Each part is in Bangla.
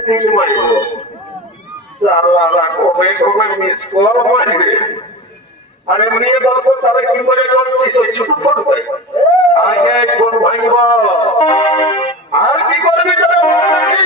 তিন মারবো কবে কবে মিস কল মারবে আর এমনি গল্প তাহলে কি করে করছিস ওই ছোট করবে আগে কোন ভাঙব আর কি করবি তোরা নাকি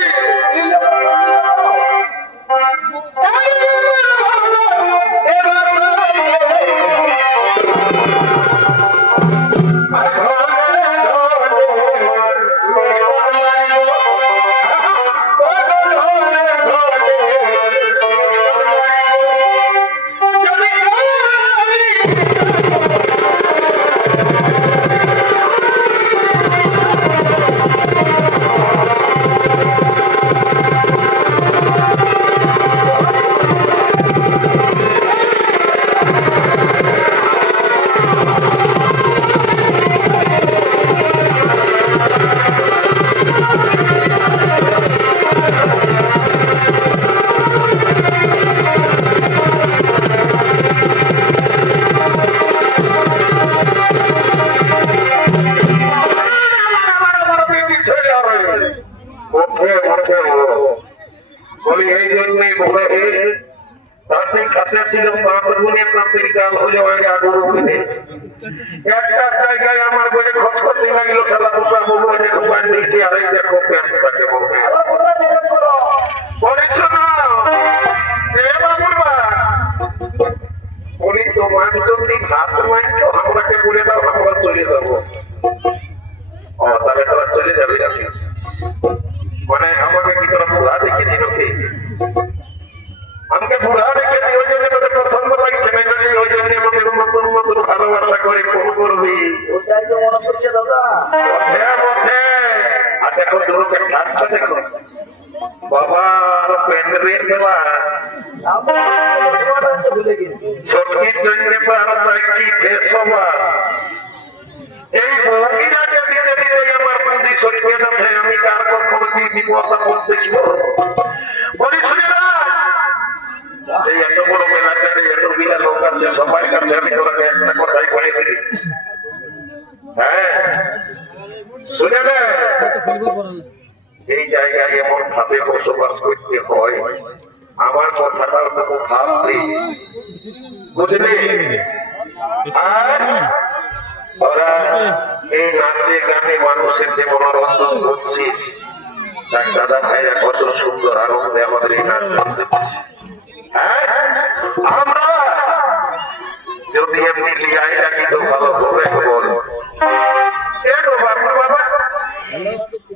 একটা জায়গায় আমার বলে খরচ করতে লাগলো সালা দুটা মোবাইলে ঢুকান দিয়েছি আর এই দেখো প্যান্টটাকে বলবে বলি তোমার যদি ভাত মাইতো আমাকে বলে দাও আমরা চলে যাবো তাহলে তোরা চলে যাবে মানে আমাকে কি তোরা বুড়া দেখেছি নাকি আমাকে বুড়া দেখেছি ওই জন্য তোদের পছন্দ লাগছে না ওই জন্য আমাকে নতুন নতুন ভালোবাসা করে ফোন করবি ওটাই তো মনে করছে দাদা আর দেখো দুটোকে ঠাটটা দেখো বাবা পেন্ডের ক্লাস ছোটকির জন্য কি ফেসবাস এই বউকিরাকে দিতে দিতে আমার পুঁজি সরিয়ে যাচ্ছে আমি কার কখনো কি বিপদ করতেছি বলি শুনে না এই এত বড় মেলাটাতে এত বিরা লোক আছে সবাই কাছে আমি তোরাকে একটা কথাই বলে দিই হ্যাঁ শুনে না এই জায়গায় এমন ভাবে বসবাস করতে হয় আমার কথাটা খুব ভাবলি বুঝলি আর ওরা এই নাচে গানে মানুষের যে মনোরঞ্জন করছিস তার দাদা ভাইরা কত সুন্দর আনন্দে আমাদের এই নাচ করতে পারছি আমরা যদি এমনি যাই রাখি তো ভালো হবে বল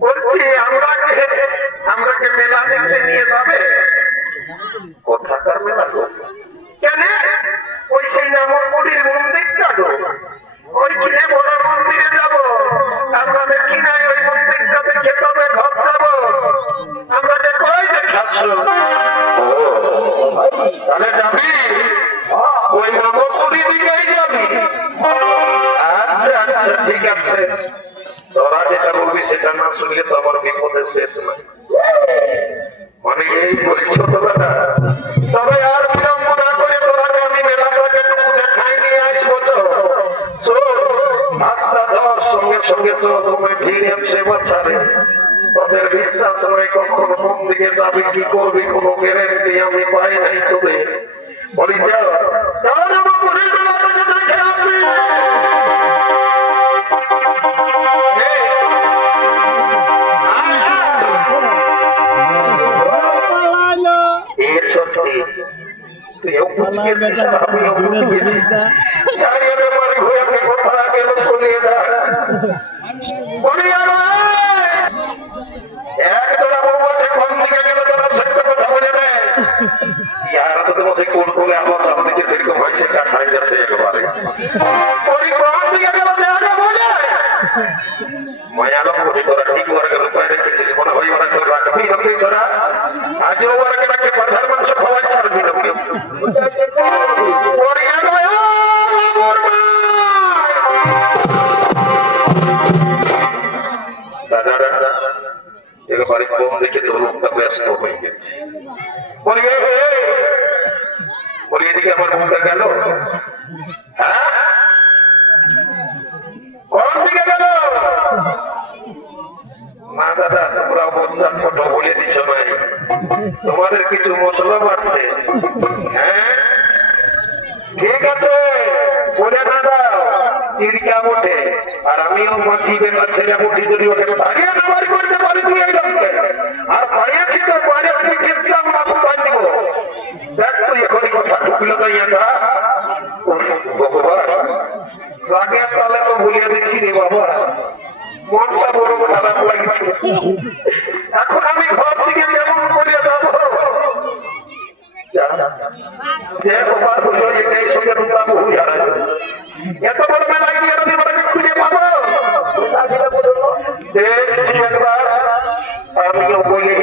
বলছি আমরাকে মেলা দেখতে নিয়ে যাবে কোথাকার মেলা কেন ওই সেই নামরপুরীর মন্দিরটা তো ওই কিনে বড় মন্দিরে যাব আমরা দেখি নাই ওই মন্দিরটা দেখে তবে ঘর যাব আমরা কই দেখাচ্ছ তাহলে যাবি ওই নামরপুরী দিকেই যাবি আচ্ছা আচ্ছা ঠিক আছে তোরা যেটা বলবি সেটা না শুনলে তো আমার বিপদের শেষ নয় মানে এই বলছো তোরা তবে আর বিলম্ব না করে তোরা আমি মেলাটাকে দেখাই নিয়ে আসবো তো আস্তা যাওয়ার সঙ্গে সঙ্গে তো তোমায় ফিরে আসে বাচ্চারে তোদের বিশ্বাস নয় কখনো কোন দিকে যাবি কি করবি কোনো গ্যারেন্টি আমি পাই নাই তোদের বলি যাও তাহলে আমার পুরীর মেলাটাকে দেখে আসি তুইও বুঝিয়েছিস আমিও বুঝিয়েছিস চারিয়ে ব্যাপারে ঘুরে কথা গেল চলে যা বলি একজোড়া বউ আছে কোন দিকে গেল তোরা সত্য কথা বলে নেয় ইয়ারা তো তোমার কোন কোলে আমার চাপ দিচ্ছে সেরকম হয়েছে কাঠাই যাচ্ছে একেবারে বলি কোন দিকে গেল দেখা বলে মায়ালো বলি তোরা ঠিক করে গেল বাইরে কিছু মনে হয় ওরা তোরা রাখবি হবে তোরা আজও ওরা কেনাকে পাঠার মাংস খাওয়াই ছাড়বি না একেবারে কম দেখে তো লোকটা ব্যস্ত হয়ে গেছে বলি এদিকে আমার মনটা গেল হ্যাঁ কোন দিকে গেল মা দাদা তোমরা বচ্চার কথা বলে দিছ নাই, তোমাদের কিছু মতলব আছে। হ্যাঁ ঠিক আছে, বলে না দাও, চিড়িকা মোটে। আর আমিও মাছি বেলা ছেলে মুঠি যদি ওকে ভাগিয়ে না বাড়ি করতে পারি তুই এই লোককে, আর পাইয়াছি তো বাইরে তুই চিপচাপ মাথা পাই দিব। দেখ তুই এখনই কথা ঢুকলো তাই এটা ভগবান রাগের তালে তো ভুলিয়ে দিচ্ছি রে বাবা, মনটা বড় খারাপ লাগছে। এখন আমি ঘর থেকে কেমন করে যাবো? যে তোমার হলো এটাই সঙ্গে তোমরা বহু জানা, এত বড় মেলা গিয়ে আমি খুঁজে পাবো? দেখছি একবার আমিও বলি।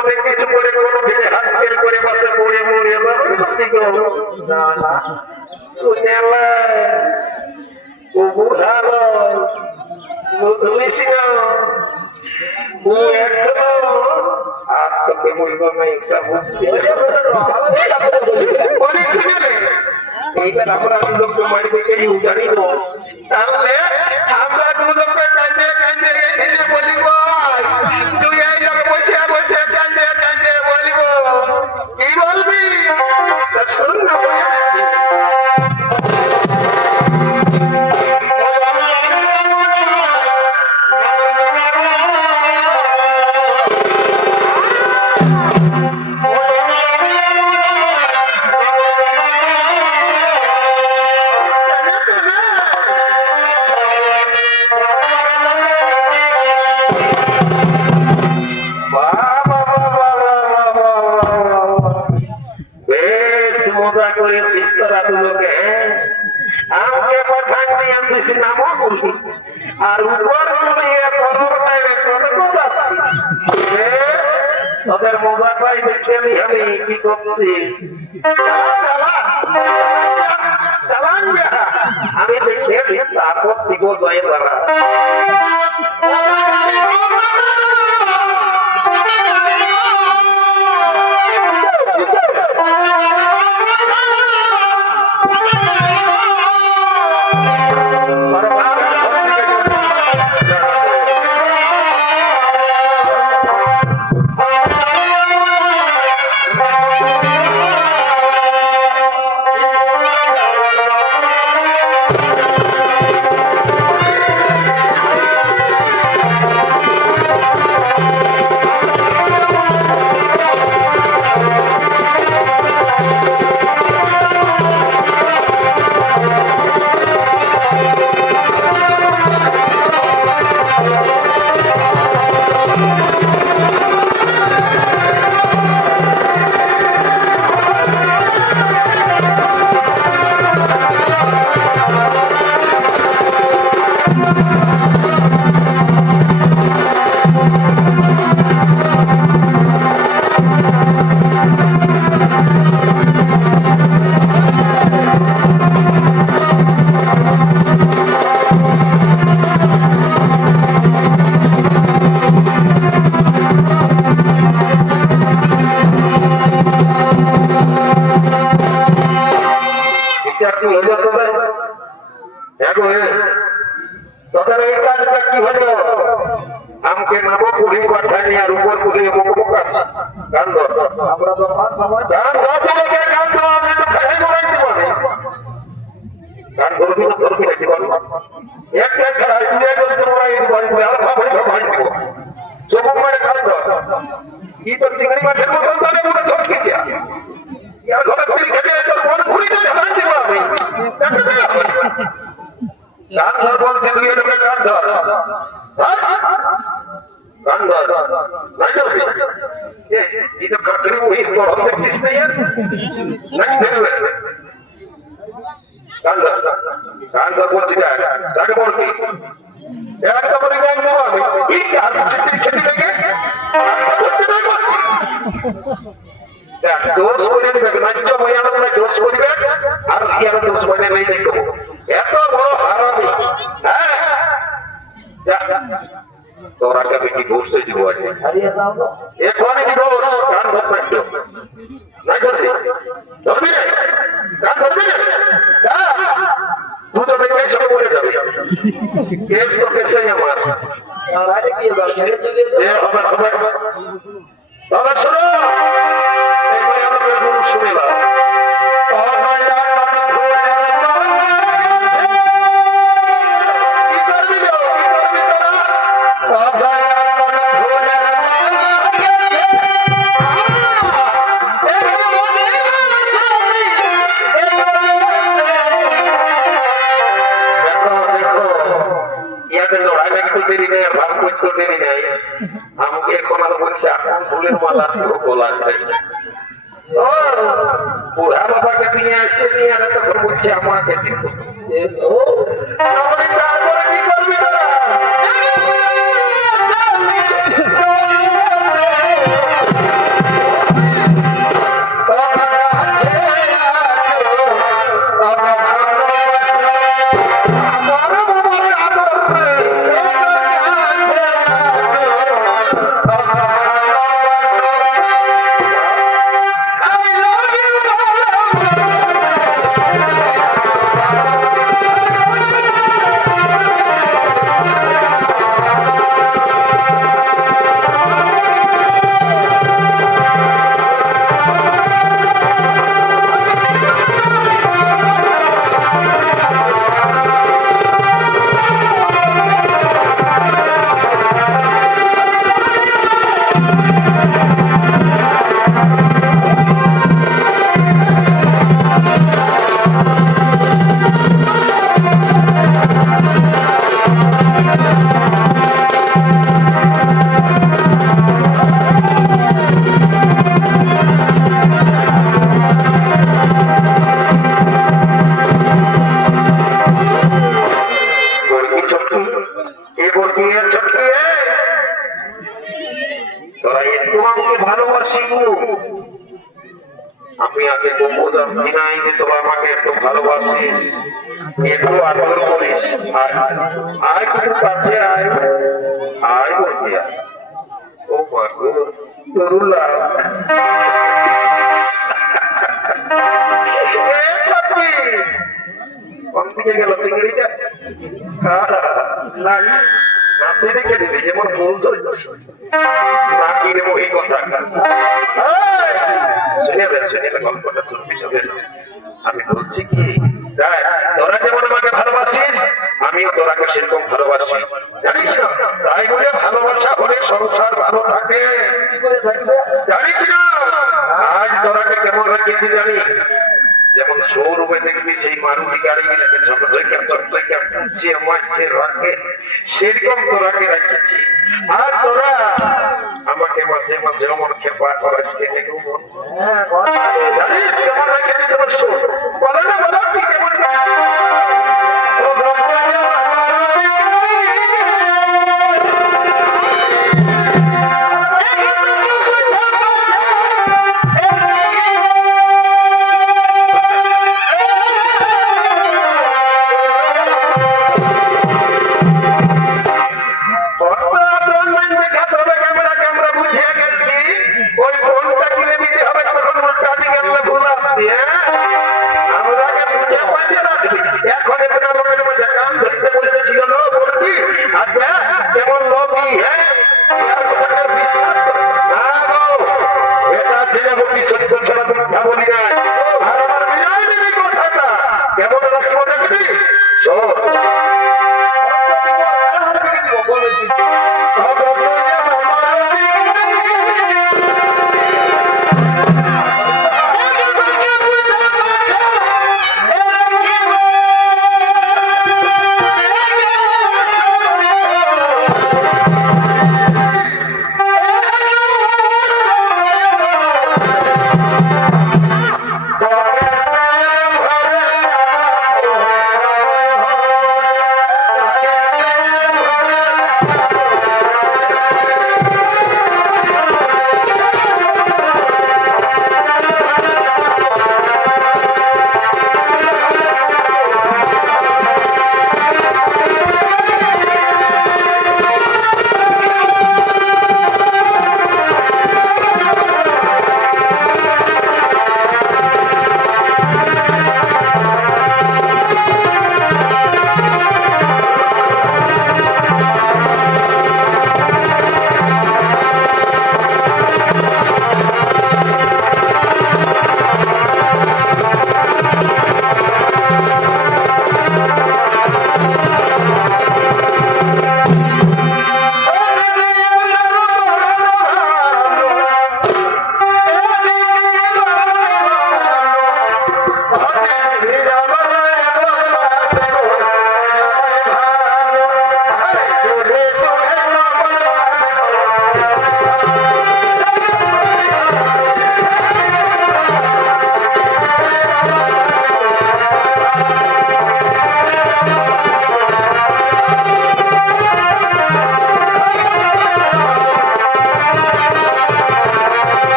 অনেক কিছু করে কোনো ভেবে হাত ফেল করে বাচ্চা পড়ে মরে শুনে ও বুঝালো বুঝলিস না ও এখনো আজ তোকে বলবো না এটা বলিস এইবার আমরা দু লোককে মারবে কেউ জানি না, তাহলে আমরা দু লোককে কাঁদে কাঁদে এখানে বলিব তুই এই লোক বসে বসে কাঁদে কাঁদে বলিব, কি বলবি শুন না বলে দিচ্ছি। আর উপর তোদের মজাটাই দেখে নি আমি কি করছিস, আমি দেখে তারপর দিবো জয় বাবা। তোদের এই কাজটা কি হলো? আমাকে নামো পুড়ি পাঠায়নি আর উপর পুড়িয়ে মুখ আছে গান ধর আমরা তো সময় গান ধরতে গান ধর আমি তো খাই মরাই দিব গান ধরবি না ধরবি না জীবন একটা খেলায় তুই একজন মরাই দিব আর ভাবি ভাই দিব চোখ মারে গান ধর কি তো চিংড়ি মাছের মতন তাহলে মনে চটকে দিয়া ইয়ার ঘরে পুড়ি খেতে তোর মন ঘুরি দিয়ে গান দিব আমি গান ধর বলছে তুই এটাকে গান ধর গান ধর নাই ধরবি এই তো কাকড়ি মুহি গরম দেখছিস না ইয়ার নাই ধরবে গান ধর বলছি তাকে বলবি একটা করে গান দেবো আমি এই হাত খেতে লেগে ধরতে পারি করছি দোষ করে দিবে নাচ্য ময়ানত না দোষ করিবে আর ইয়ার দোষ মানে নেই দেখবো এত বড় হারামি হ্যাঁ তোরা কে কি ঘুরছে দিব আজকে এখনই দিবস গান ধরবে নাই ধরবি ধরবি না গান ধরবি না তুই তো বেকার সব বলে যাবে কেস তো কেসে আমার রাজে কি ছেড়ে চলে যে হবে বাবা শোনো এই ভাই আমাকে গুণ শুনিলাম কি করবি তোরা আমাকে এখন আর বলছে এখন ফুলের মালা লাগবে বুড়া বাবাকে নিয়ে আসে নিয়ে আর তখন বলছে আমাকে তারপরে কি করবি তোরা আমি আগে বলতাম বিনাই তোরা আমাকে একটু ভালোবাসিস একটু আদর করিস আয় একটু কাছে আয় আয় বলছি ও মাগুলা কোন দিকে গেল চিংড়িটা নাচে রেখে দিবি যেমন ফুল ধরছি না কিনে ওই কথা শুনে গল্পটা শুনবি আমি বলছি কি তোরা যেমন আমাকে ভালোবাসিস আমিও তোরাকে সেরকম ভালোবাসি জানিস না তাই বলে ভালোবাসা হলে সংসার ভালো থাকে জানিস না আজ তোরাকে কেমন রেখেছি জানি যেমন শোরুমে দেখবি সেই মারুতি গাড়ি গুলোকে ছোট রাখে সেরকম তোরাকে রেখেছি আর তোরা আমাকে মাঝে মাঝে অমন খেপা করাস জানিস কেমন রেখেছি তোমার শোর বলো না বলো কি কেমন ওই ফোনটা কিনে দিতে হবে তখন কাজে গেলে ভুল আসছি হ্যাঁ আমরা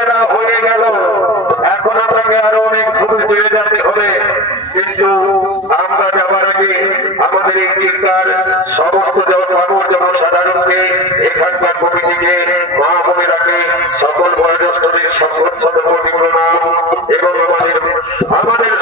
বেলা হয়ে গেল, এখন আমাকে আরো অনেক দূরে চলে যেতে হবে, কিন্তু আমরা যাবার আগে আমাদের এই চিন্তার সমস্ত মানুষ জনসাধারণকে, এখানকার কমিটিকে, মা বোনেরাকে, সকল বয়োজ্যেষ্ঠদের সকল প্রণাম এবং আমাদের